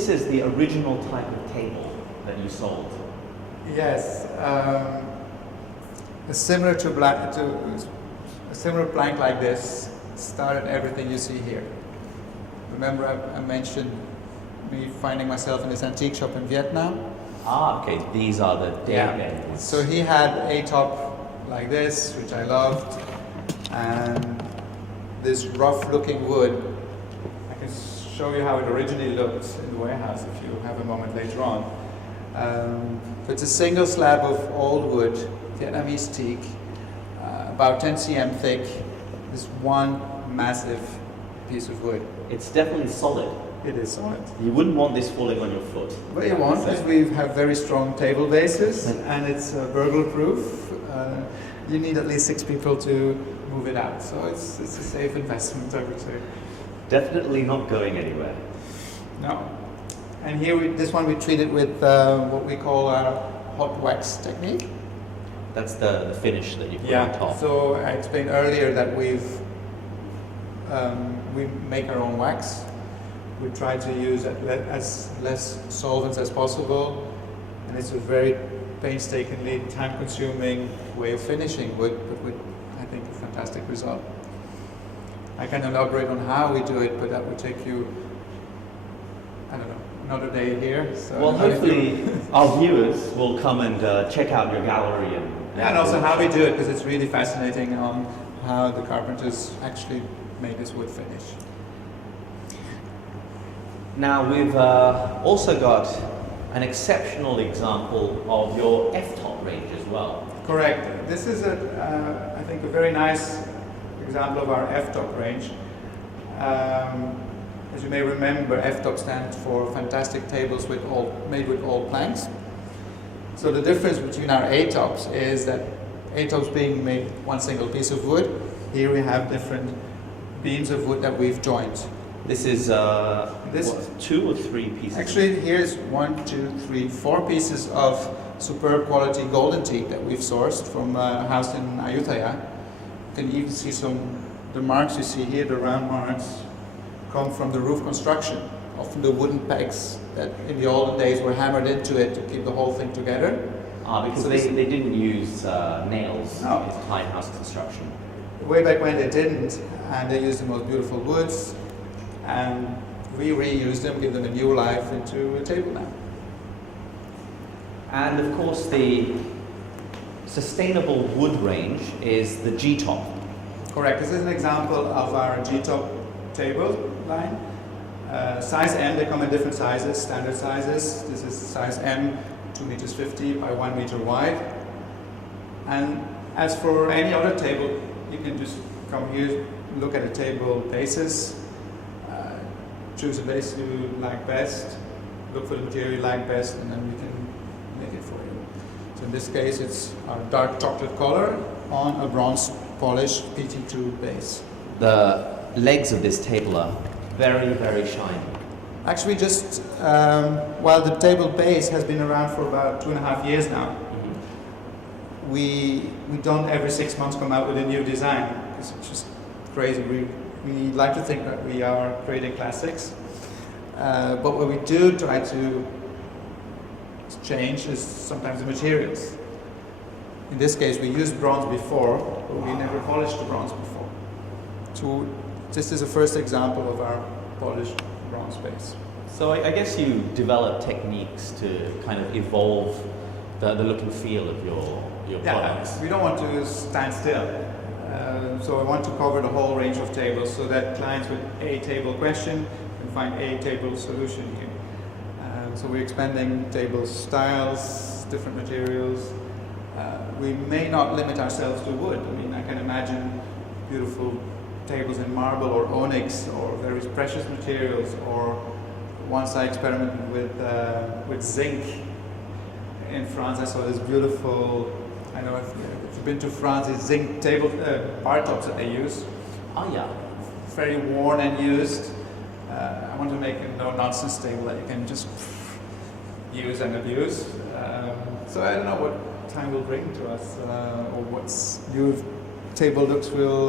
this is the original type of table that you sold. Yes, similar to a similar plank like this started everything you see here. Remember I mentioned me finding myself in this antique shop in Vietnam? Ah, okay, these are the day beds. So he had a top like this, which I loved, and this rough looking wood. I can show you how it originally looked in the warehouse if you have a moment later on. So it's a single slab of old wood, Vietnamese teak, about 10 cm thick, this one massive piece of wood. It's definitely solid. It is solid. You wouldn't want this falling on your foot. What you want is we have very strong table bases and it's burglar proof. You need at least 6 people to move it out, so it's a safe investment, I would say. Definitely not going anywhere. No. And here, this one we treated with what we call our hot wax technique. That's the finish that you put on top. So I explained earlier that we make our own wax. We try to use as less solvents as possible, and it's a very painstakingly time-consuming way of finishing wood, but with, I think, a fantastic result. I can elaborate on how we do it, but that would take you, I don't know, another day here. So well, hopefully our viewers will come and check out your gallery and also how we do it, because it's really fascinating on how the carpenters actually made this wood finish. Now we've also got an exceptional example of your F-top range as well. Correct. This is, I think, a very nice example of our F-top range. As you may remember, F-top stands for fantastic tables made with old planks. So the difference between our A-tops is that A-tops being made one single piece of wood. Here we have different beams of wood that we've joined. This is what, 2 or 3 pieces? Actually, here's 1, 2, 3, 4 pieces of superb quality golden teak that we've sourced from a house in Ayutthaya. You can even see the marks you see here, the round marks, come from the roof construction, often the wooden pegs that in the olden days were hammered into it to keep the whole thing together. Ah, because so they didn't use nails. No. It's Thai house construction. Way back when they didn't, and they used the most beautiful woods, and we reuse them, give them a new life into a table now. And of course the sustainable wood range is the G-top. Correct. This is an example of our G-top table line. Size M, they come in different sizes, standard sizes. This is size M, 2 meters 50 by 1 meter wide. And as for any other table, you can just come here, look at the table bases, choose a base you like best, look for the material you like best, and then we can make it for you. So in this case, it's our dark chocolate color on a bronze polished PT2 base. The legs of this table are very, very shiny. Actually, just while the table base has been around for about 2.5 years now, we don't every 6 months come out with a new design. It's just crazy. We like to think that we are creating classics, but what we do try to change is sometimes the materials. In this case, we used bronze before, but we never polished the bronze before. So this is the first example of our polished bronze base. So I guess you develop techniques to kind of evolve the look and feel of your products. We don't want to stand still. So I want to cover the whole range of tables so that clients with a table question can find a table solution here. So we're expanding table styles, different materials. We may not limit ourselves to wood. I mean, I can imagine beautiful tables in marble or onyx or very precious materials, or once I experimented with zinc in France. I saw this beautiful, I don't know if you've been to France, it's zinc table bar tops that they use. Oh yeah. Very worn and used. I want to make a no-nonsense table that you can just use and abuse. So I don't know what time will bring to us, or what new table looks will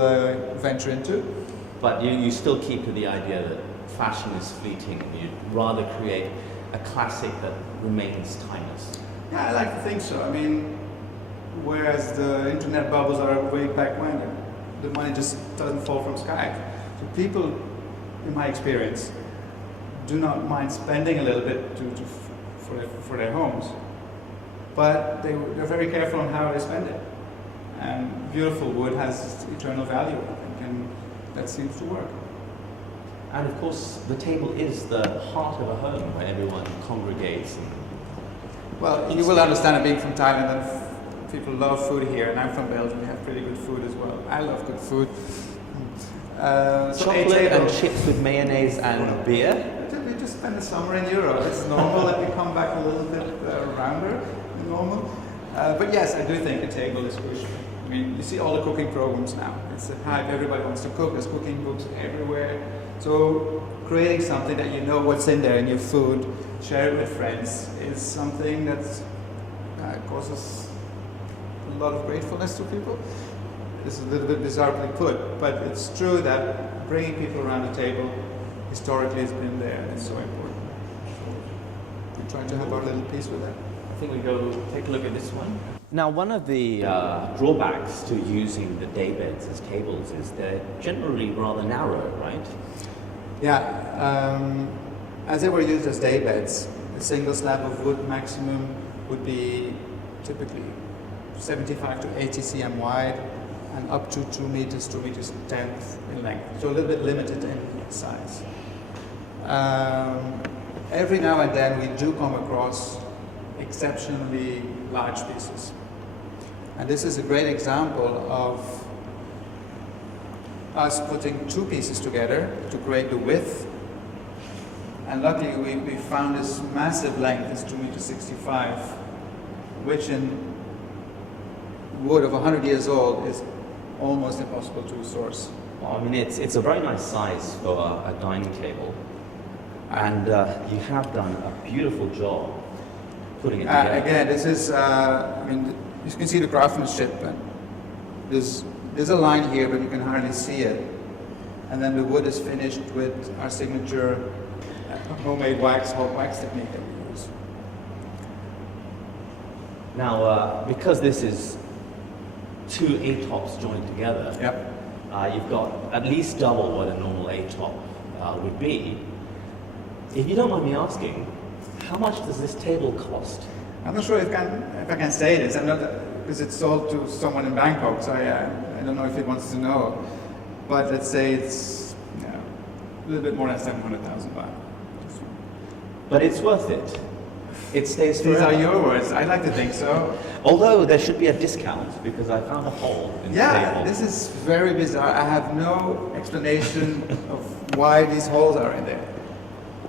venture into. But you still keep to the idea that fashion is fleeting and you'd rather create a classic that remains timeless? Yeah, I like to think so. I mean, whereas the internet bubbles are way back when, the money just doesn't fall from sky. So people, in my experience, do not mind spending a little bit for their homes, but they're very careful on how they spend it. And beautiful wood has eternal value, I think, and that seems to work. And of course, the table is the heart of a home where everyone congregates. Well, you will understand it being from Thailand, and people love food here, and I'm from Belgium, we have pretty good food as well. I love good food. Chocolate and chips with mayonnaise and beer? We just spend the summer in Europe. It's normal that we come back a little bit rounder than normal. But yes, I do think a table is crucial. I mean, you see all the cooking programs now. It's a hype, everybody wants to cook, there's cooking books everywhere. So creating something that you know what's in there in your food, share it with friends, is something that causes a lot of gratefulness to people. It's a little bit bizarrely put, but it's true that bringing people around the table historically has been there, and it's so important. So we try to have our little piece with that. I think we go take a look at this one. Now, one of the drawbacks to using the daybeds as tables is they're generally rather narrow, right? Yeah, as they were used as daybeds, a single slab of wood maximum would be typically 75 to 80 cm wide and up to 2 meters, 2 meters 10th in length. So a little bit limited in size. Every now and then we do come across exceptionally large pieces. And this is a great example of us putting two pieces together to create the width. And luckily we found this massive length, this 2 meters 65, which in wood of 100 years old is almost impossible to source. Well, I mean, it's a very nice size for a dining table. And you have done a beautiful job putting it together. Again, this is, I mean, you can see the craftsmanship. And there's a line here, but you can hardly see it. And then the wood is finished with our signature homemade hot wax technique that we use. Now, because this is two A-tops joined together, Yep. You've got at least double what a normal A-top would be. If you don't mind me asking, how much does this table cost? I'm not sure if I can say this. I'm not, because it's sold to someone in Bangkok, so I don't know if he wants to know. But let's say it's a little bit more than 700,000 baht. But it's worth it. It stays forever. These are your words. I like to think so. Although there should be a discount because I found a hole in the table. This is very bizarre. I have no explanation of why these holes are in there.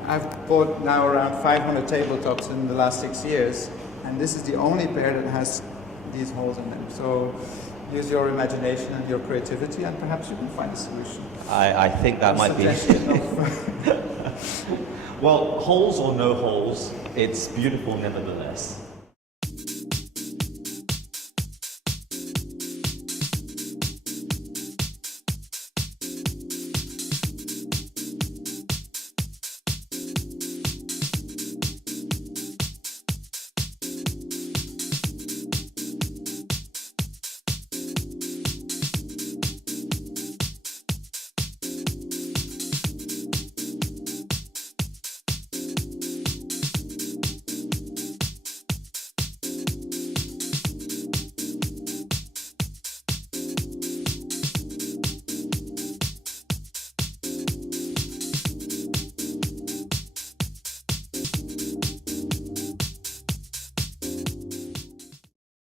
I've bought now around 500 tabletops in the last 6 years, and this is the only pair that has these holes in them. So use your imagination and your creativity, and perhaps you can find a solution. I think that might be. Well, holes or no holes, it's beautiful nevertheless.